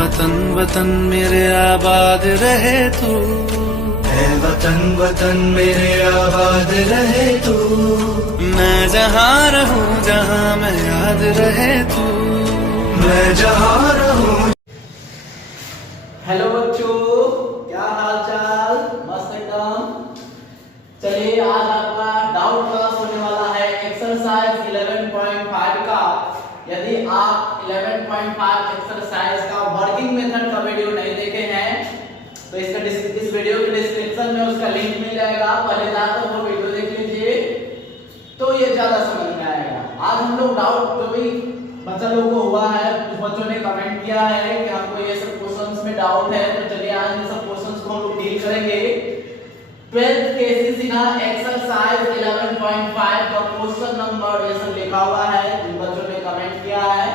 वतन वतन मेरे आबाद रहे तू, है वतन वतन मेरे आबाद रहे तू। मैं जहाँ रहूं जहाँ मैं याद रहे तू, मैं जहाँ रहूं। हेलो बच्चों, क्या हाल चाल? मस्त एकदम। चलिए आज आपका डाउट क्लास होने वाला है एक्सरसाइज 11.5 का। यदि आप 11.5 एक्सरसाइज का वर्किंग मेथड का वीडियो नहीं देखे हैं तो इस वीडियो के डिस्क्रिप्शन में उसका लिंक मिल जाएगा, पहले जाकर वो वीडियो देख लीजिए तो ये ज्यादा समझ में आएगा। आज हम लोग डाउट जो भी बच्चा लोगों को हुआ है, कुछ बच्चों ने कमेंट किया है कि हमको ये सब क्वेश्चंस में डाउट है, तो चलिए आज इन सब क्वेश्चंस को हम लोग डील करेंगे। 12th केसेस इन एक्सरसाइज 11.5 का क्वेश्चन नंबर ये सब लिखा हुआ है जिन बच्चों ने कमेंट किया है।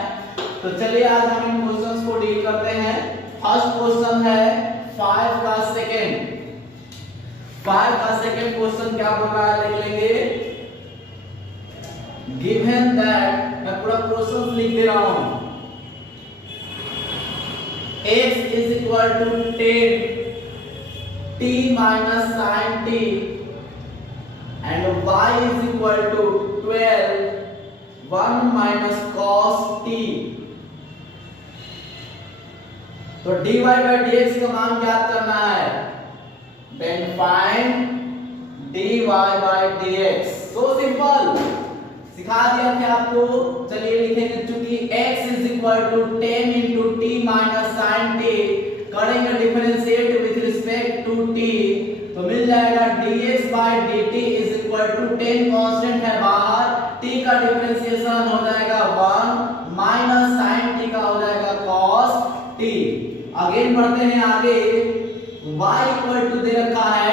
तो चलिए आज हम इन क्वेश्चंस को डील करते हैं। फर्स्ट क्वेश्चन है 5 का सेकंड। 5 का सेकंड क्वेश्चन क्या बोल रहा है देख लेंगे। गिवन दैट, मैं पूरा क्वेश्चन लिख दे रहा हूं। x is equal to 10 t minus sin t and y is equal to 12 1 minus cos t। तो dy by dx का मान ज्ञात करना है। then find dy by dx। so simple, सिखा दिया था आपको। चलिए लिखेंगे, चूंकि x is equal to 10 into t minus sin t, करेंगे differentiate with respect to t, तो मिल जाएगा dx by dt is equal to 10 constant है बाहर, t का डिफरेंशिएशन हो जाएगा 1 माइनस sin t का हो जाएगा cos t। अगेन बढ़ते हैं आगे। y इक्वल टू दे रखा है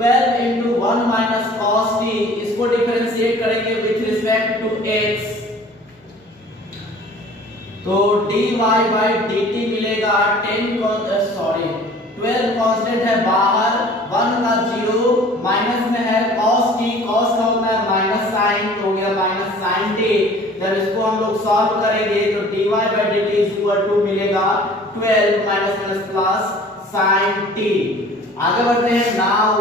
12 into 1 minus cos t, इसको डिफरेंशिएट करेंगे विथ रिस्पेक्ट टू x, तो dy by dt मिलेगा 12 कांस्टेंट है बाहर, 1 का 0 माइनस में है cos t, cos का होता है माइनस sin, तो हो गया माइनस sin t। जब इसको हम लोग सॉल्व करेंगे तो dy by dt is equal to मिलेगा 12 minus minus plus sin t। आगे बढ़ते हैं। नाउ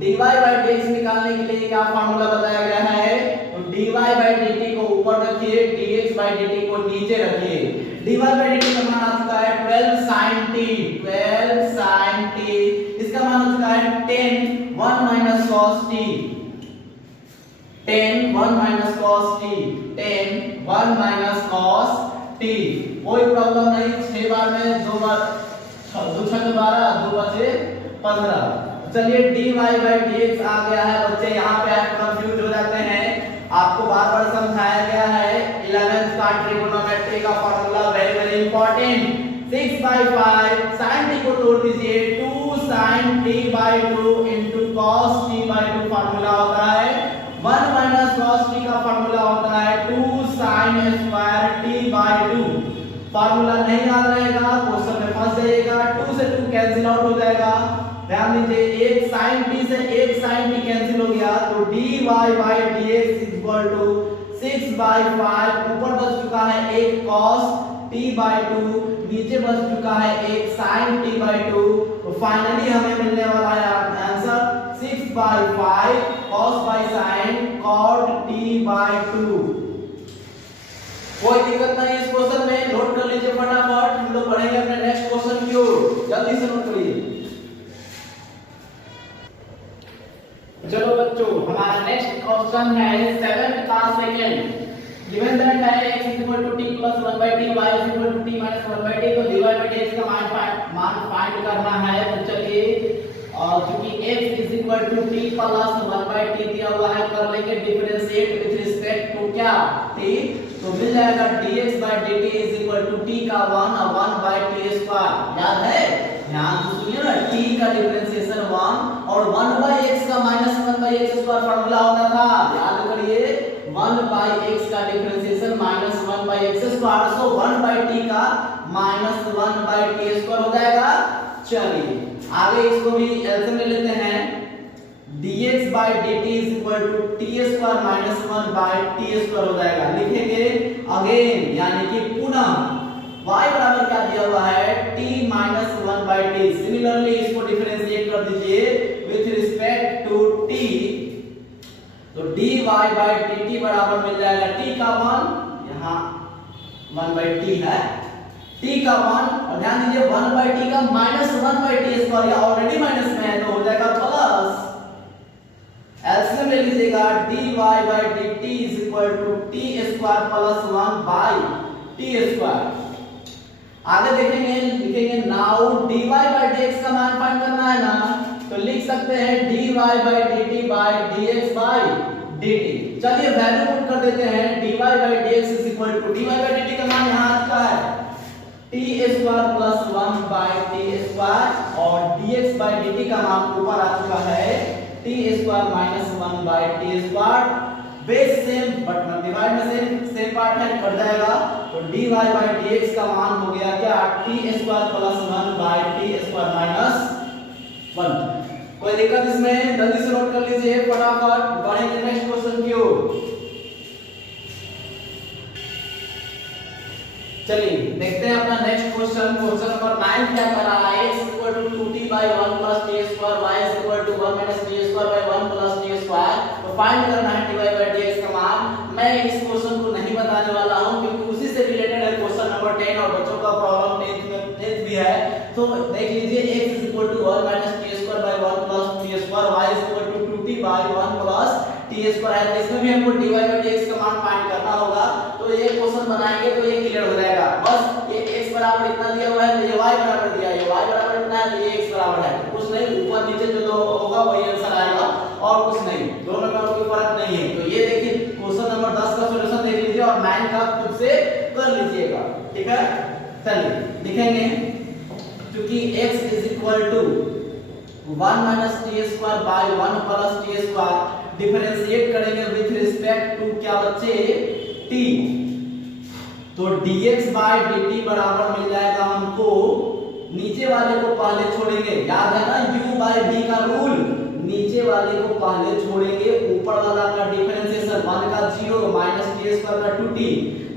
dy by dx निकालने के लिए क्या फार्मूला बताया गया है, तो dy by dt को ऊपर रखिए, dx by dt को नीचे रखिए। dy by dt का मान आ चुका है 12 sin t, 12 sin t, इसका मान आ चुका है 10 1 minus cos t, 10 1 minus cos t, 10 1 minus cos t। कोई प्रॉब्लम नहीं, 6 बार में 2 बार 2 6 12 2 बचे 15। चलिए dy by dx आ गया है। बच्चे यहाँ पे आप कंफ्यूज हो जाते हैं, आपको बार बार समझाया गया है। 11th का ट्रिगोनोमेट्री का formula very very important. 6 by 5 sin t को तोड़ दीजिए, 2 sin t by 2 into cos t by 2 formula होता है। 1 minus cos t का फार्मूला होता है 2 sin square t by 2। Formula नहीं याद रहेगा, क्वेश्चन में फंस जाइएगा। 2 से 2 कैंसिल आउट हो जाएगा। ध्यान दीजिए, एक sin t से एक sin t कैंसिल हो गया, तो dy by dx is equal to 6 by 5, ऊपर बच चुका है एक cos t by 2, नीचे बच चुका है एक sin t by 2। तो फाइनली हमें मिलने वाला है answer 6 by 5 cos by sin cot t by 2। कोई दिक्कत नहीं इस क्वेश्चन में, नोट कर लीजिए फटाफट। हम लोग पढ़ेंगे अपने नेक्स्ट क्वेश्चन की ओर, जल्दी से नोट करिए। चलो बच्चों, हमारा नेक्स्ट क्वेश्चन है 7 का सेकंड। गिवन दैट है x is equal to t plus 1 by t, y is equal to t minus 1 by t, तो dy by dx का मान फाइंड करना है। तो चलिए, और क्योंकि x is equal to t plus 1 by t दिया हुआ है, कर लेंगे डिफरेंशिएट विद रिस्पेक्ट टू क्या t, तो मिल जाएगा dx by dt is equal to t का 1 और 1 by t स्क्वायर। याद है? ध्यान से सुनिए ना, t का डिफरेंशिएशन 1 और 1 by x का minus 1 by x square formula होता था। याद करिए, 1 by x का differentiation minus 1 by x square, so 1 by t का माइनस 1 by t स्क्वायर हो जाएगा। चलिए आगे इसको भी एलसीएम ले लेते हैं। dx by dt is equal to t square minus 1 by t square हो जाएगा। लिखेंगे अगेन यानी कि पुनः y बराबर क्या दिया हुआ है t minus 1 by t। Similarly इसको डिफरेंशिएट कर दीजिए विथ रिस्पेक्ट टू t, तो dy by dt बराबर मिल जाएगा t का मान यहाँ 1 by t है, t का मान और ध्यान दीजिए 1 by t का माइनस 1 by t स्क्वायर, या ऑलरेडी माइनस में है तो हो जाएगा प्लस, एलसीएम ले लीजिएगा dy by dt is equal to t square plus 1 by t square. आगे देखेंगे लिखेंगे नाउ dy by dx का मान फाइंड करना है ना, तो लिख सकते हैं dy by dt by dx by dt। चलिए वैल्यू पुट कर देते हैं dy by dx is equal to dy by dt का मान यहाँ आ चुका है t square plus 1 by t square और dx by dt का मान ऊपर आ चुका है t square minus 1 by t square. Base same but divide में सेम पार्ट है, कट जाएगा, तो dy by dx का मान हो गया क्या t square plus 1 by t square minus 1। कोई दिक्कत इसमें? जल्दी से नोट कर लीजिए फटाफट, बढ़ेंगे नेक्स्ट क्वेश्चन की ओर। चलिए देखते हैं अपना नेक्स्ट क्वेश्चन। क्वेश्चन नंबर 9 क्या कर रहा है, x equal to 2t by 1 plus t square, y is equal to 1 minus t square by 1 plus t square. तो फाइंड करना है dy by dx का मान। मैं इस क्वेश्चन को नहीं बताने वाला हूं क्योंकि उसी से रिलेटेड है क्वेश्चन नंबर 10 और बच्चों का प्रॉब्लम 10th भी है, तो देख लीजिए x is equal to 1 minus t square by 1 plus t square, y is equal to 2t by 1 plus t square है, तो इसमें भी हमको dy by dx का मान फाइंड करना होगा। तो ये क्वेश्चन बनाएंगे तो ये क्लियर हो जाएगा। बस ये x बराबर इतना दिया हुआ है तो ये y बराबर दिया है, ये y बराबर इतना है तो ये x बराबर है, तो कुछ नहीं, ऊपर नीचे जो होगा वही आंसर आएगा और कुछ नहीं, दोनों में कोई फर्क नहीं है। तो ये देखिए क्वेश्चन नंबर 10 का सॉल्यूशन देख लीजिए और 9 का खुद से कर लीजिएगा, ठीक है। चलिए लिखेंगे क्योंकि x is equal to 1 minus t square by 1 plus t square, differentiate करेंगे विथ रिस्पेक्ट टू क्या बच्चे t, तो dx by dt बराबर मिल जाएगा हमको, नीचे वाले को पहले छोड़ेंगे, याद है ना u by v का रूल, नीचे वाले को पहले छोड़ेंगे, ऊपर वाला का डिफरेंशिएशन 1 का 0 माइनस t स्क्वायर का 2t,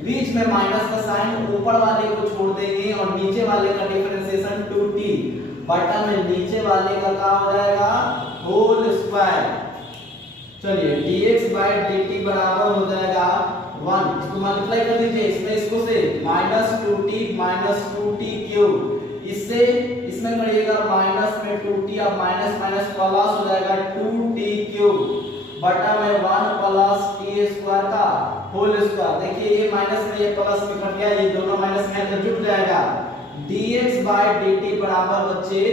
बीच में माइनस का साइन, ऊपर वाले को छोड़ देंगे और नीचे वाले का डिफरेंशिएशन 2t बटा में नीचे वाले का क्या हो जाएगा होल स्क्वायर। चलिए dx by dt बराबर हो जाएगा 1, इसको मल्टीप्लाई कर दीजिए इसमें इसको से minus 2t minus 2t cube, इससे इसमें करिएगा माइनस में 2t अब माइनस माइनस प्लस हो जाएगा 2t क्यूब बटा में 1 प्लस t स्क्वायर का होल स्क्वायर। देखिए ये माइनस में ये प्लस में कट गया, ये दोनों माइनस में तो जुड़ जाएगा। dx by dt बराबर बच्चे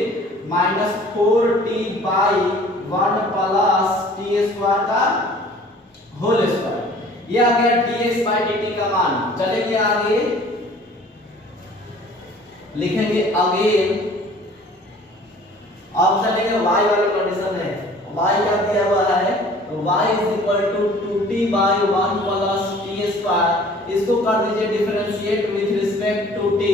minus 4t by 1 plus t square का होल स्क्वायर, ये आ गया dx by dt का मान। चलेंगे आगे लिखेंगे अगेन, अब चलेंगे y वाले कंडीशन है, y क्या दिया हुआ है y is equal to 2t by 1 plus t square, इसको कर दीजिए differentiate with respect to t,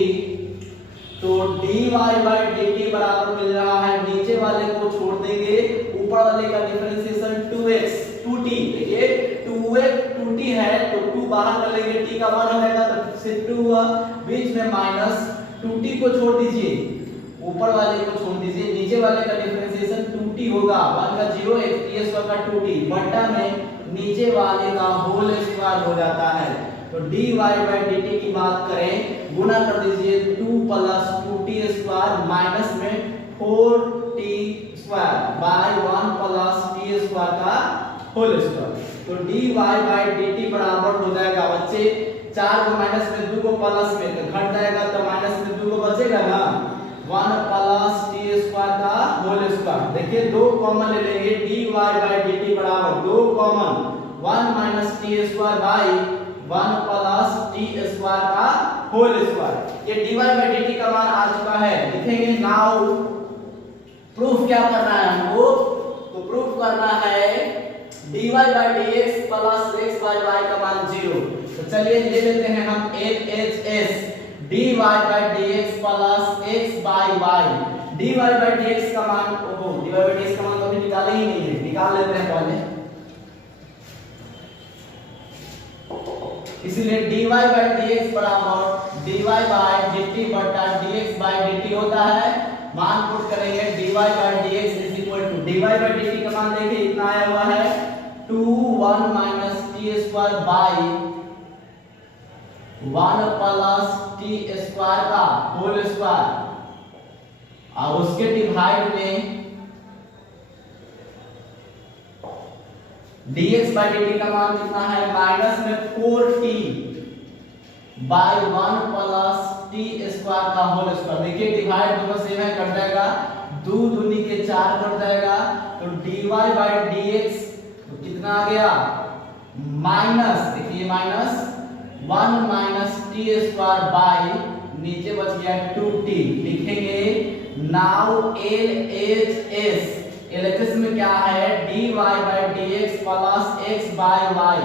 तो dy by dt बराबर मिल रहा है, नीचे वाले को छोड़ देंगे, ऊपर वाले का डिफरेंशिएशन 2x 2t, देखिए 2x 2t है तो 2 बाहर कर लेंगे, t का मान हो जाएगा तो सिर्फ 2 हुआ, बीच में माइनस 2t को छोड़ दीजिए, ऊपर वाले को छोड़ दीजिए, नीचे वाले का डिफरेंशिएशन 2t होगा, 1 का 0 x t स्क्वायर का 2t बटा में नीचे वाले का होल स्क्वायर हो जाता है। तो dy by dt की बात करें, गुणा कर दीजिए 2 प्लस 2t स्क्वायर माइनस में 4t square by 1 plus t square का होल स्क्वायर, तो dy by dt बराबर हो जाएगा बच्चे 4 को माइनस में 2 को प्लस में तो घट जाएगा, तो माइनस में 2 को बचेगा ना 1 प्लस t स्क्वायर का होल स्क्वायर। देखिए 2 कॉमन ले लेंगे, dy by dt बराबर 2 common 1 minus t square by 1 plus t square का होल स्क्वायर। ये dy by dt का मान आ चुका है। लिखेंगे नाउ प्रूफ क्या करना है हमको, तो प्रूफ करना है dy by dx plus x by y का मान 0। तो चलिए ले लेते हैं हम LHS dy by dx plus x by y, dy by dx का मान dy by dx का मान तो अभी निकाले ही नहीं है, निकाल लेते हैं पहले। इसलिए dy by dx बराबर dy by dt बटा dx by dt होता है। मान पुट करेंगे dy by dx is equal to dy by dt का मान देखिए इतना आया हुआ है 2 1 minus t square by 1 plus t square का होल स्क्वायर और उसके डिवाइड में dx by dt का मान कितना है माइनस में 4t by 1 plus t square का होल स्क्वायर। देखिए डिवाइड दोनों सेम है, कट जाएगा, 2 दूनी के 4 कट जाएगा, तो dy by dx तो कितना आ गया माइनस, देखिए minus 1 minus t square by नीचे बच गया 2t। लिखेंगे नाउ LHS, LHS में क्या है dy by dx plus x by y।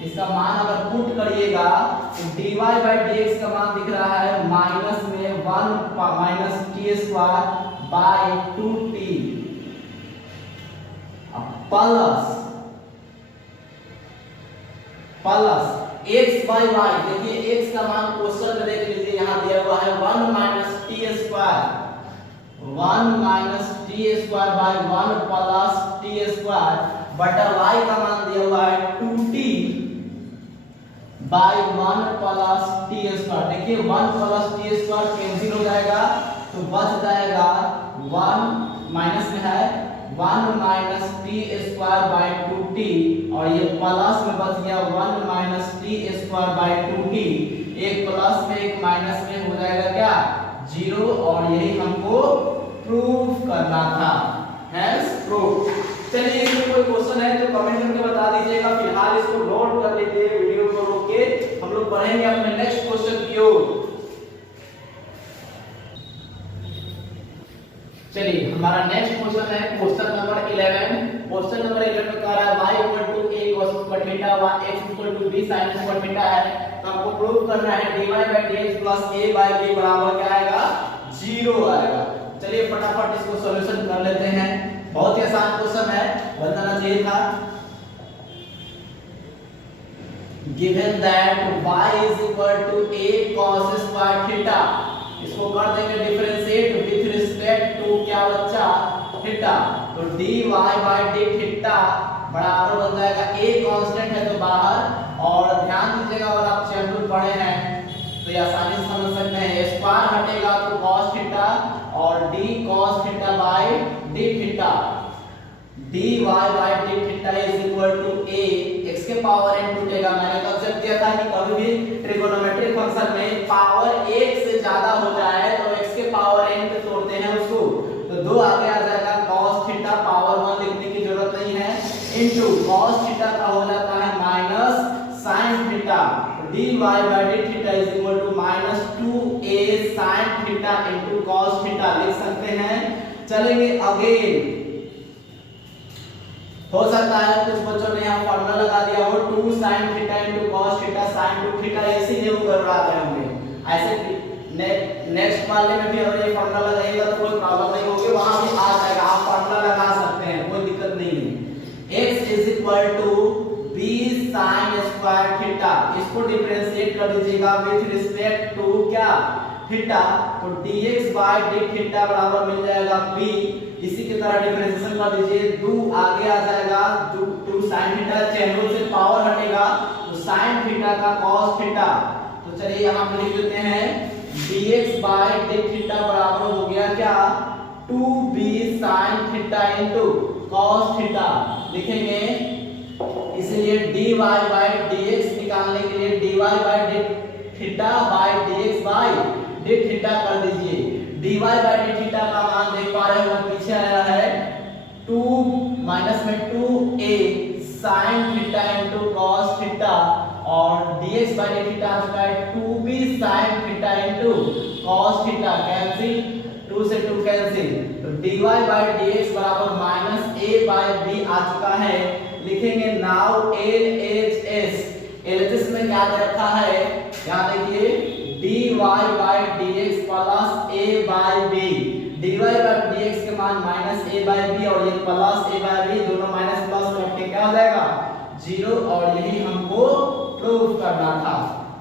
इसका मान अगर पुट करिएगा तो dy by dx का मान दिख रहा है माइनस में 1 minus t square by 2t plus x by y। देखिए x का मान क्वेश्चन में देख लीजिए, यहाँ दिया हुआ है 1 minus t square 1 minus t square by 1 plus t square बटा y का मान दिया हुआ है 2t by 1 plus t square. देखिए 1 प्लस t स्क्वायर कैंसिल हो जाएगा तो बच जाएगा 1 माइनस में है 1 minus t square by 2t और ये प्लस में बच गया 1 minus t square by 2t। एक प्लस में एक माइनस में हो जाएगा क्या 0 और यही हमको प्रूफ करना था, हेंस प्रूफ। चलिए इसमें कोई क्वेश्चन है तो कमेंट करके बता दीजिएगा, फिलहाल इसको नोट कर लीजिए, वीडियो को रोक के हम लोग बढ़ेंगे अपने नेक्स्ट क्वेश्चन की ओर। चलिए हमारा नेक्स्ट क्वेश्चन है क्वेश्चन नंबर 11। क्वेश्चन नंबर 11 में कह रहा है y = a cos square theta व x = b sin square theta है, तो हमको प्रूव करना है dy by dx plus a by b बराबर क्या आएगा 0 आएगा। चलिए फटाफट इसको सॉल्यूशन कर लेते हैं, बहुत ही आसान क्वेश्चन है, बताना चाहिए था। Given that y = a cos square theta, इसको कर देंगे डिफरेंशिएट विद रिस्पेक्ट टू क्या बच्चा थीटा, तो dy by d थीटा बराबर बन जाएगा a कांस्टेंट है तो बाहर, और ध्यान दीजिएगा अगर आप चैप्टर पढ़े हैं तो ये आसानी से समझ सकते हैं, स्क्वायर हटेगा तो cos थीटा और d cos theta by d theta, dy by d theta is equal to a, x के पावर n टूटेगा। मैंने कंसेप्ट दिया था कि कभी भी ट्रिगोनोमेट्रिक फंक्शन में पावर 1 से ज्यादा हो जाए तो x के पावर n पे तोड़ते हैं उसको, तो 2 आगे आ जाएगा cos थीटा पावर 1 लिखने की जरूरत नहीं है, इनटू cos थीटा का हो जाता है minus sin theta, dy by d theta is equal to minus 2a sin theta into cos theta लिख सकते हैं। चलेंगे अगेन, हो सकता है कुछ बच्चों ने यहाँ फॉर्मूला लगा दिया हो 2 sin theta into cos theta sin 2 theta, इसीलिए वो गड़बड़ा गए होंगे। ऐसे नेक्स्ट वाले में भी अगर ये फॉर्मूला लगाएगा तो कोई प्रॉब्लम नहीं होगी, वहां भी आ जाएगा, आप फॉर्मूला लगा सकते हैं, कोई दिक्कत नहीं है। x is equal to b sin square theta, इसको डिफरेंशिएट कर दीजिएगा विद रिस्पेक्ट टू क्या थीटा, तो dx by d थीटा बराबर मिल जाएगा b, इसी की तरह डिफरेंशिएशन कर दीजिए, 2 आगे आ जाएगा 2 sin थीटा, चेन रूल से पावर हटेगा तो sin थीटा का cos थीटा, तो चलिए यहां पे लिख लेते हैं dx by d थीटा बराबर हो गया क्या 2b sin theta into cos theta लिखेंगे, इसलिए dy by dx निकालने के लिए dy by d theta by dx by d theta कर दीजिए। dy by d थीटा का मान देख पा रहे हो पीछे आया है 2 माइनस में 2a sin theta into cos theta, और dx by d थीटा आ चुका है 2b sin theta into cos theta, cancel 2 से 2 कैंसिल, तो dy by dx बराबर माइनस a by b आ चुका है। लिखेंगे नाउ LHS, LHS में क्या दे रखा है, यहाँ देखिए dy by dx plus a by b, dy by dx के मान माइनस a बाय b और ये प्लस a बाय b दोनों माइनस प्लस में के क्या हो जाएगा 0 और यही हमको प्रूव करना था।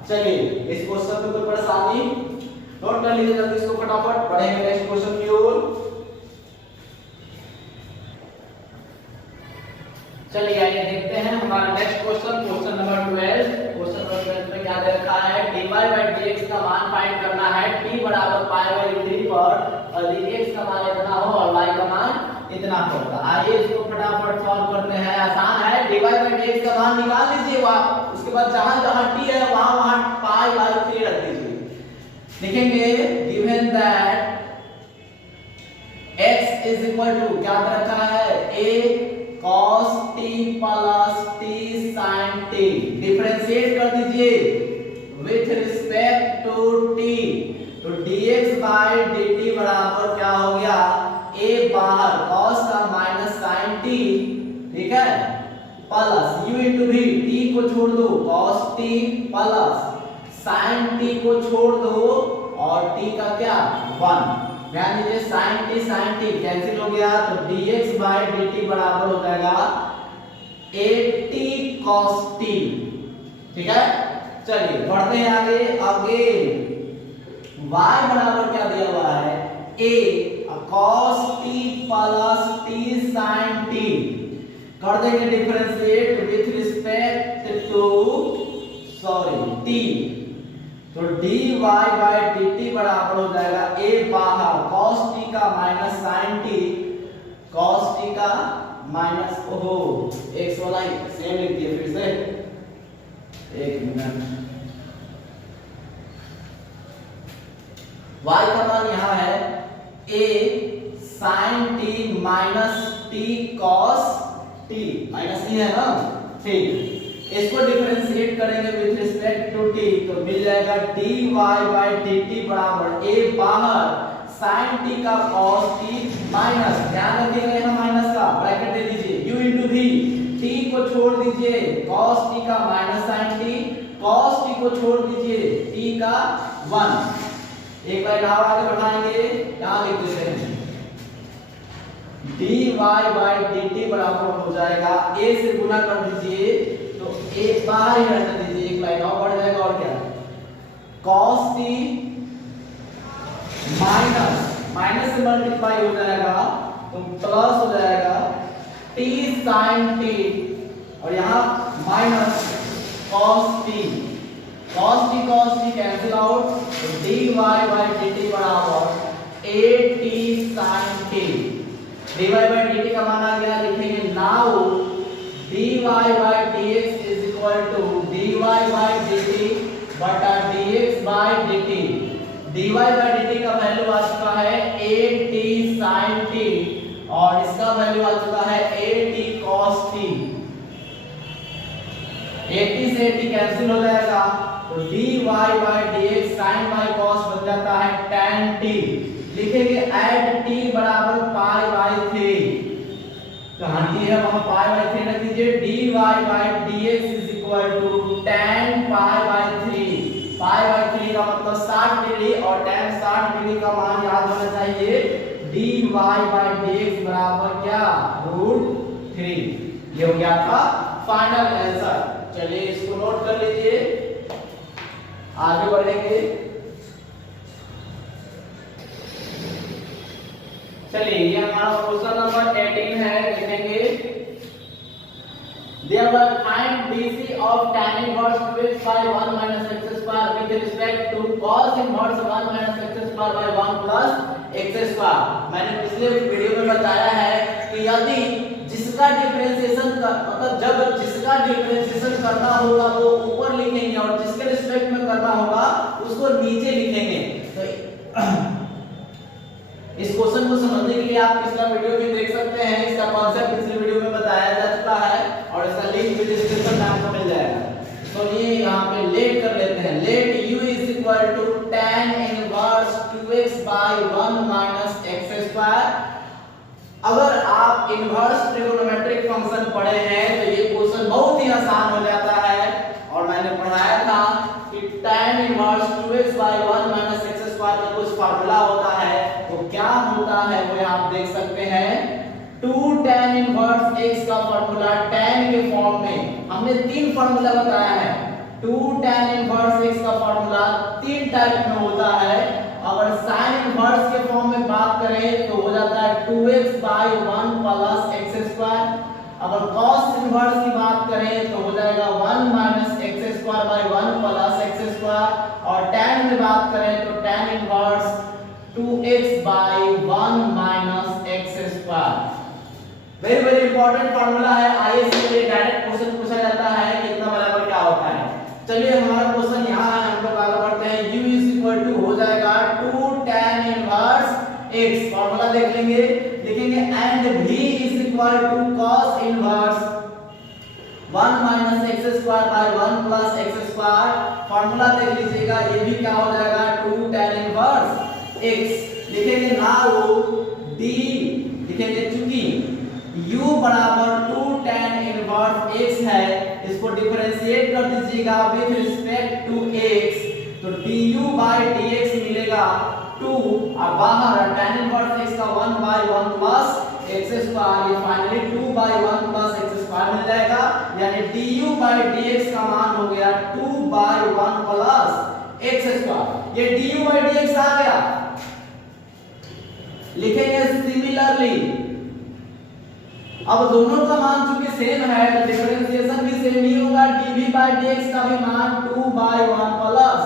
चलिए इस क्वेश्चन में कोई परेशानी नोट कर लीजिए जल्दी इसको फटाफट पढ़ेंगे नेक्स्ट क्वेश्चन की ओर। चलिए आइए देखते हैं हमारा next question question number 12। Question number 12 में क्या दे रखा है dy बाय dx का मान फाइंड करना है t बराबर π/3 पर और x का मान इतना हो और y का मान इतना होगा। आइए इसको फटाफट सॉल्व करते हैं। आसान है dy बाय dx का मान निकाल लीजिए आप, उसके बाद जहां जहां t है वहां π/3 रख दीजिए। लिखेंगे given that x is equal to क्या दे रखा है a cos t plus t sin t differentiate कर दीजिए विथ रिस्पेक्ट टू t तो dx by dt बराबर क्या हो गया a बाहर cos का माइनस sin t, ठीक है, plus u into v t को छोड़ दो cos t plus sin t को छोड़ दो और t का क्या 1। ध्यान दीजिए sin t कैंसिल हो गया तो dx by dt बराबर हो जाएगा 8t cos t, ठीक है। चलिए बढ़ते हैं आगे y बराबर क्या दिया हुआ है a cos t plus t sin t कर देंगे differentiate with respect to t तो dy by dt बराबर हो जाएगा a बाहर cos t का minus sin t cos t का माइनस ओहो x वाला सेम लिख दिए फिर से एक मिनट। y का मान यहां है a sin t minus t cos t minus ही है ना, ठीक। इसको डिफरेंशिएट करेंगे विद रिस्पेक्ट टू t तो मिल जाएगा dy by dt बराबर a बाहर sin t का cos t माइनस, ध्यान रखिएगा यहाँ माइनस का ब्रैकेट दे दीजिए u into v t को छोड़ दीजिए cos t का minus sin t cos t को छोड़ दीजिए t का 1। एक बार और आगे बढ़ाएंगे यहाँ लिख देते हैं dy by dt बराबर हो जाएगा a से गुना कर दीजिए तो एक बार ही रहने दीजिए, एक लाइन और बढ़ जाएगा और क्या cos t माइनस से मल्टीप्लाई हो जाएगा तो प्लस हो जाएगा t sin t और यहाँ minus cos t cancel out तो dy by dt बराबर 8t sin t dy by dt का मान आ गया। लिखेंगे now dy by dx is equal to dy by dt बटा dx by dt। dy by dt का वैल्यू आ चुका है 8t sin t और इसका वैल्यू आ चुका है 8t cos t। 80 से 80 कैंसिल हो जाएगा तो dy by dx sin by cos बन जाता है tan t। लिखेंगे ऐड t बराबर π/3 कहां t है वहां π/3 रख दीजिए dy by dx is equal to tan π/3 का मतलब 60 डिग्री और tan 60 डिग्री का मान याद होना चाहिए dy by dx बराबर क्या √3। ये हो गया आपका फाइनल आंसर। चलिए इसको नोट कर लीजिए आगे बढ़ेंगे। चलिए ये हमारा क्वेश्चन नंबर 18 है। लिखेंगे therefore find dc of tan inverse 2x by 1 minus x square with respect to cos inverse 1 minus x square by 1 plus x square। मैंने पिछले वीडियो में बताया है कि यदि जिसका डिफरेंशिएशन मतलब जब जिसका डिफरेंशिएशन करना होगा वो ऊपर लिखेंगे और जिसके रिस्पेक्ट में करना होगा उसको नीचे लिखेंगे। तो इस क्वेश्चन को समझने के लिए आप पिछला वीडियो भी देख सकते हैं। इसका कॉन्सेप्ट पिछले वीडियो में बताया जा चुका है और इसका लिंक भी डिस्क्रिप्शन में आपको मिल जाएगा। तो ये यहाँ पे लेट कर लेते हैं। Let u is equal to tan inverse 2x by 1 minus x square। अगर आप इनवर्स ट्रिगोनोमेट्रिक फंक्शन पढ़े हैं तो ये क्वेश्चन बहुत ही आसान हो जाता है और मैंने पढ़ाया था कि tan inverse 2x by 1 minus x square का कुछ फार्मूला होता है। तो क्या होता x का फॉर्मूला tan के फॉर्म में हमने तीन फॉर्मूला बताया है। 2 tan इनवर्स x का फॉर्मूला तीन टाइप में होता है। अगर sin इनवर्स के फॉर्म में बात करें तो हो जाता है 2x by 1 plus x square। अगर cos इनवर्स की बात करें तो हो जाएगा 1 minus x square by 1 plus x square। और tan में बात करें तो tan inverse 2x by 1 minus x square। Very very important formula है। आइए इसके लिए डायरेक्ट क्वेश्चन पूछा जाता है कि इतना बराबर क्या होता है। चलिए हमारा क्वेश्चन यहाँ है, हम लोग आगे बढ़ते हैं। u is equal to हो जाएगा 2 tan इनवर्स x, फार्मूला देख लेंगे, लिखेंगे and v is equal to cos inverse 1 minus x square by 1 plus x square। Formula देख लीजिएगा, ये भी क्या हो जाएगा 2 tan इनवर्स x। लिखेंगे नाउ d, लिखेंगे चूंकि u बराबर 2 tan इनवर्स x है, इसको डिफरेंशिएट कर दीजिएगा विद रिस्पेक्ट टू x, तो du by dx मिलेगा 2 और बाहर tan इनवर्स x का 1 by 1 plus x स्क्वायर, ये finally 2 by 1 plus x square मिल जाएगा। यानी du by dx का मान हो गया 2 by 1 plus x स्क्वायर। ये du by dx आ गया। लिखेंगे सिमिलरली, अब दोनों का मान चूंकि सेम है तो डिफरेंशिएशन भी सेम ही होगा। dv by dx का भी मान 2 by 1 plus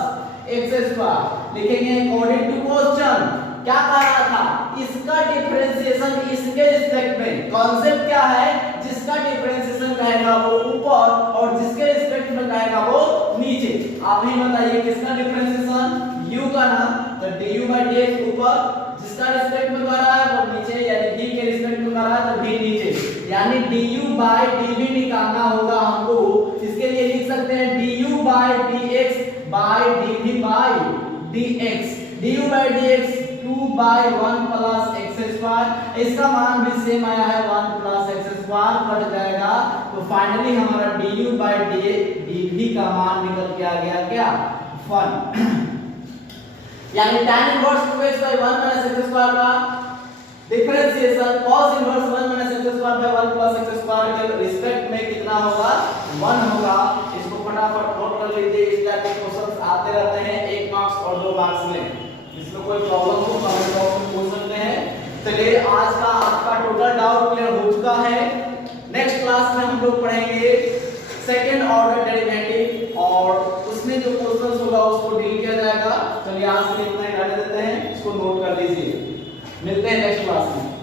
x स्क्वायर। लिखेंगे अकॉर्डिंग टू क्वेश्चन क्या कह रहा था, इसका डिफरेंशिएशन इसके रिस्पेक्ट में। कॉन्सेप्ट क्या है, जिसका डिफरेंशिएशन कहेगा वो ऊपर और जिसके रिस्पेक्ट में कहेगा वो नीचे। आप ही बताइए किसका डिफरेंशिएशन, u का ना, तो du by dx ऊपर, जिसका रिस्पेक्ट में कर रहा है वो नीचे, यानी v के रिस्पेक्ट में कर रहा है तो v नीचे। यानी du by dv निकालना होगा हमको। इसके लिए लिख सकते हैं du by dx by dv by dx। du by dx 2 by 1 plus x square, इसका मान भी सेम आया है 1 plus x स्क्वायर, कट जाएगा तो फाइनली हमारा du by dv का मान निकल के आ गया क्या 1। यानी tan inverse 2x by 1 minus x square का differentiation cos inverse 1 minus x square by 1 plus x square के रिस्पेक्ट में कितना होगा 1 होगा। इसको फटाफट नोट कर लीजिए, इस टाइप के क्वेश्चंस आते रहते हैं 1 मार्क्स और 2 मार्क्स में। इसमें कोई प्रॉब्लम हो कमेंट बॉक्स में पूछ सकते हैं। चलिए आज का आपका टोटल डाउट क्लियर हो चुका है। नेक्स्ट क्लास में हम लोग पढ़ेंगे सेकंड ऑर्डर डेरिवेटिव और उसमें जो क्वेश्चंस होगा उसको डील किया जाएगा। चलिए आज के लिए इतना ही रहने देते हैं, इसको नोट कर लीजिए। मिलते हैं नेक्स्ट क्लास में।